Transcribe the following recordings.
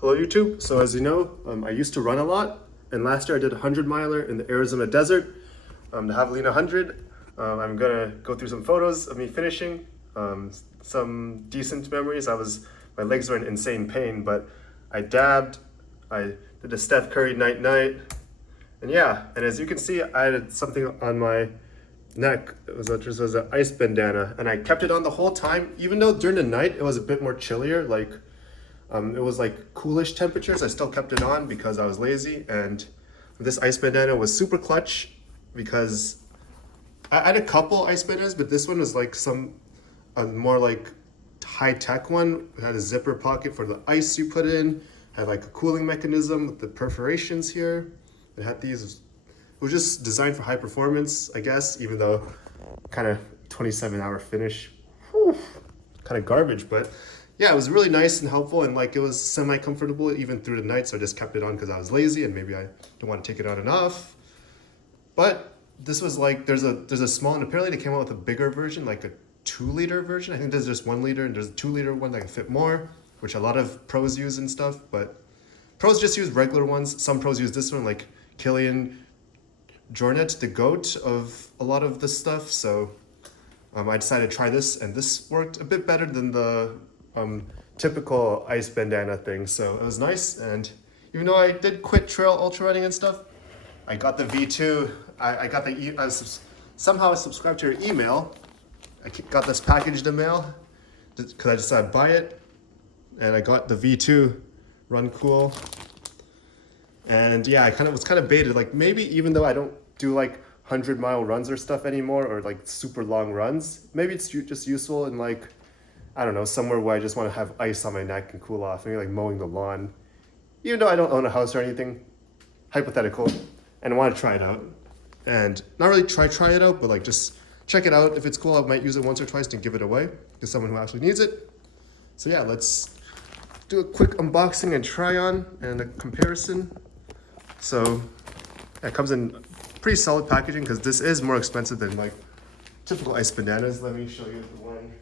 Hello YouTube. So as you know, I used to run a lot, and last year I did a 100-miler in the Arizona desert, the Javelina 100. I'm gonna go through some photos of me finishing, some decent memories. My legs were in insane pain, but I dabbed, I did a Steph Curry night night, and yeah, and as you can see, I had something on my neck. It was an ice bandana, and I kept it on the whole time, even though during the night it was a bit more chillier, it was like coolish temperatures. I still kept it on because I was lazy, and this ice bandana was super clutch because I had a couple ice bandanas, but this one was like a more like high-tech one. It had a zipper pocket for the ice you put in, had like a cooling mechanism with the perforations here. It had these, it was just designed for high performance, I guess, even though kind of 27-hour finish, kind of garbage, but yeah, it was really nice and helpful, and like it was semi-comfortable even through the night, so I just kept it on because I was lazy and maybe I didn't want to take it on enough. But this was like, there's a small, and apparently they came out with a bigger version, like a 2-liter version. I think there's just 1 liter, and there's a 2-liter one that can fit more, which a lot of pros use and stuff, but pros just use regular ones. Some pros use this one, like Killian Jornet, the goat of a lot of this stuff, so I decided to try this, and this worked a bit better than the typical ice bandana thing. So it was nice, and even though I did quit trail ultra running and stuff, I got the V2. I got somehow I subscribed to your email. I got this package in the mail because I decided to buy it, and I got the V2 Run Cool. And yeah, I was kind of baited. Like maybe even though I don't do like 100-mile runs or stuff anymore, or like super long runs, maybe it's just useful in like, I don't know, somewhere where I just want to have ice on my neck and cool off, maybe like mowing the lawn. Even though I don't own a house or anything, hypothetical, and I want to try it out. And not really try it out, but like just check it out. If it's cool, I might use it once or twice to give it away to someone who actually needs it. So yeah, let's do a quick unboxing and try on and a comparison. So it comes in pretty solid packaging because this is more expensive than like typical ice bandanas. Let me show you the one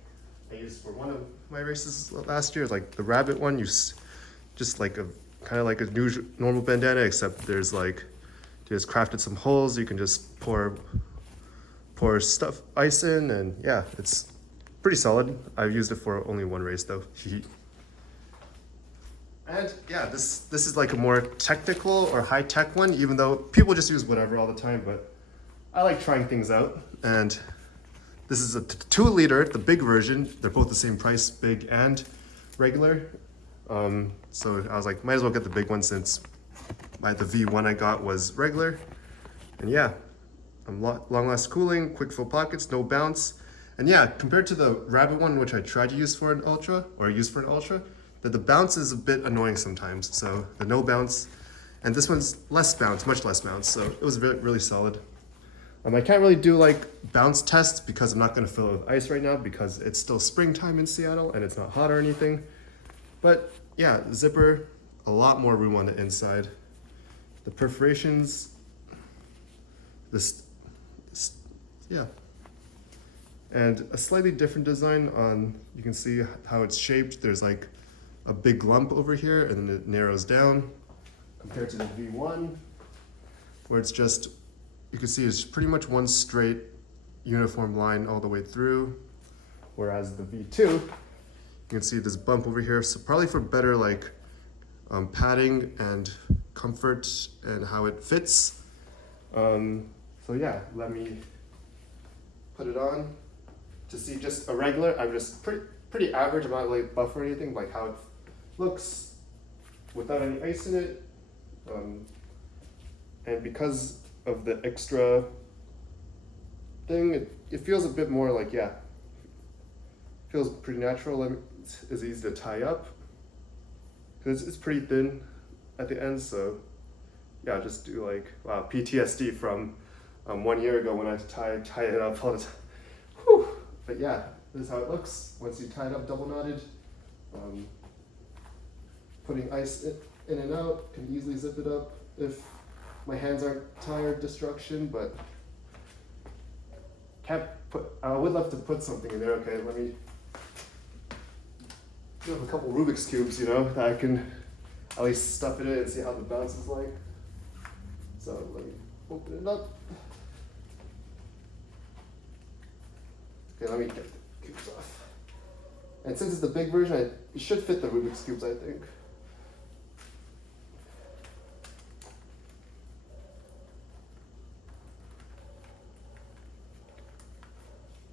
I used for one of my races last year. Like the rabbit one, just like a kind of like a normal bandana, except there's like, just crafted some holes. You can just pour ice in, and yeah, it's pretty solid. I've used it for only one race though. And yeah, this is like a more technical or high-tech one, even though people just use whatever all the time, but I like trying things out. And this is a 2-liter, the big version. They're both the same price, big and regular. So I was like, might as well get the big one since the V1 I got was regular. And yeah, long last cooling, quick fill pockets, no bounce. And yeah, compared to the rabbit one, which I tried to use for an ultra, that the bounce is a bit annoying sometimes. So the no bounce, and this one's less bounce, much less bounce. So it was really solid. I can't really do like bounce tests because I'm not gonna fill it with ice right now because it's still springtime in Seattle and it's not hot or anything. But yeah, zipper, a lot more room on the inside. The perforations, yeah. And a slightly different design on, you can see how it's shaped. There's like a big lump over here and then it narrows down compared to the V1, where it's just, you can see it's pretty much one straight uniform line all the way through. Whereas the V2, you can see this bump over here. So probably for better like padding and comfort and how it fits. So yeah, let me put it on to see just a regular. I'm just pretty average. I'm not like buff or anything, like how it looks without any ice in it. And because of the extra thing, it feels a bit more like, yeah, feels pretty natural. It's easy to tie up because it's pretty thin at the end. So yeah, just do like, wow, PTSD from 1 year ago when I had to tie it up all the time. Whew. But yeah, this is how it looks once you tie it up double knotted. Putting ice in and out, can easily zip it up if my hands aren't tired, destruction, but I would love to put something in there. Okay, let me do have a couple Rubik's Cubes, that I can at least stuff it in and see how the bounce is like. So let me open it up. Okay, let me get the cubes off. And since it's the big version, it should fit the Rubik's Cubes, I think.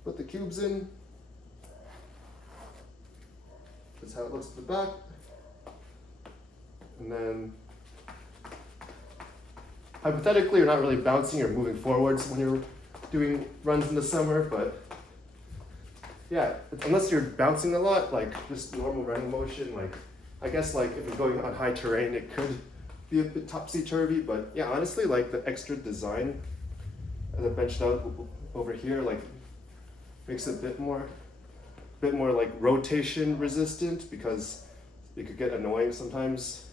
Put the cubes in. That's how it looks at the back. And then, hypothetically, you're not really bouncing or moving forwards when you're doing runs in the summer, but yeah, unless you're bouncing a lot, like just normal running motion, like I guess like if you're going on high terrain, it could be a bit topsy-turvy, but yeah, honestly, like the extra design as I benched out over here, like makes it a bit more like rotation resistant, because it could get annoying sometimes.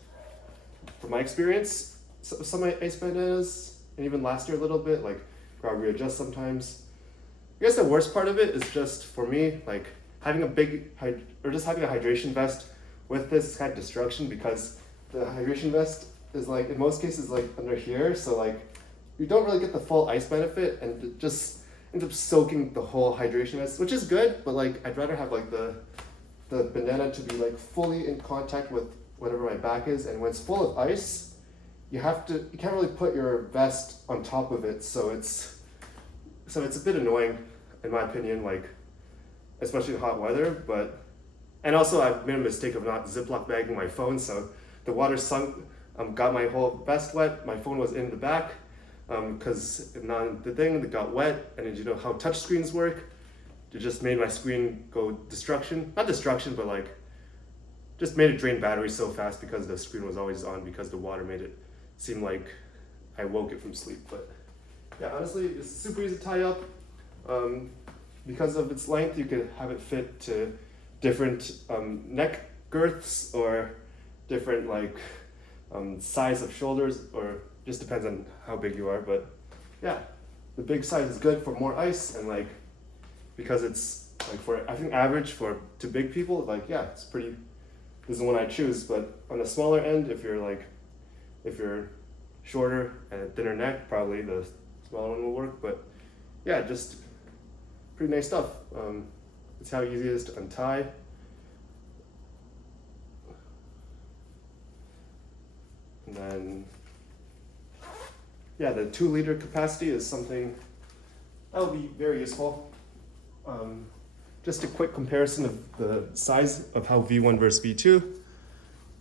From my experience, some ice bandanas, and even last year a little bit, like gotta readjust sometimes. I guess the worst part of it is just for me, like having having a hydration vest with this is kind of destruction, because the hydration vest is like in most cases like under here, so like you don't really get the full ice benefit, and it just ends up soaking the whole hydration vest, which is good, but like I'd rather have like the bandana to be like fully in contact with whatever my back is, and when it's full of ice, you can't really put your vest on top of it, so it's a bit annoying in my opinion, like especially in hot weather. But and also I've made a mistake of not Ziploc bagging my phone, so the water sunk, got my whole vest wet. My phone was in the back because the thing that got wet, and you know how touch screens work, it just made my screen go not destruction, but like just made it drain battery so fast because the screen was always on, because the water made it seem like I woke it from sleep. But yeah, honestly, it's super easy to tie up. Because of its length, you could have it fit to different neck girths or different like size of shoulders, or just depends on how big you are. But yeah, the big size is good for more ice, and like because it's like for I think average to big people, like yeah, it's pretty. This is the one I choose. But on the smaller end, if you're shorter and a thinner neck, probably the smaller one will work. But yeah, just pretty nice stuff. It's how easy it is to untie. And then, yeah, the 2-liter capacity is something that will be very useful. Just a quick comparison of the size of how V1 versus V2.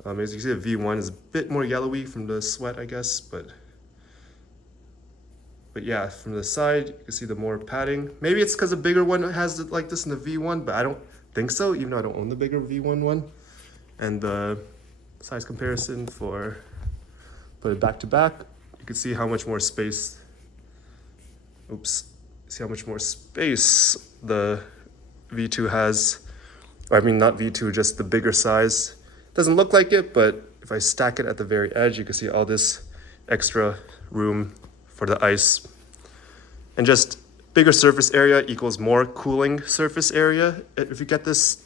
As you can see, the V1 is a bit more yellowy from the sweat, I guess, but yeah, from the side, you can see the more padding. Maybe it's because the bigger one has it like this in the V1, but I don't think so, even though I don't own the bigger V1 one. And the size comparison for put it back to back, you can see how much more space, see how much more space the V2 has. Or I mean, not V2, just the bigger size. Doesn't look like it, but if I stack it at the very edge, you can see all this extra room for the ice. And just bigger surface area equals more cooling surface area if you get this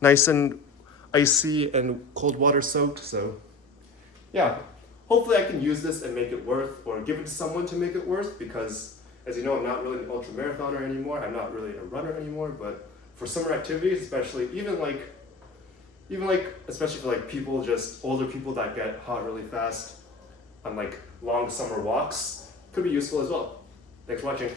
nice and icy and cold water soaked. So yeah, hopefully I can use this and make it worth, or give it to someone to make it worth, because as you know, I'm not really an ultra marathoner anymore. I'm not really a runner anymore, but for summer activities, especially especially for like people, just older people that get hot really fast on like long summer walks, could be useful as well. Thanks for watching.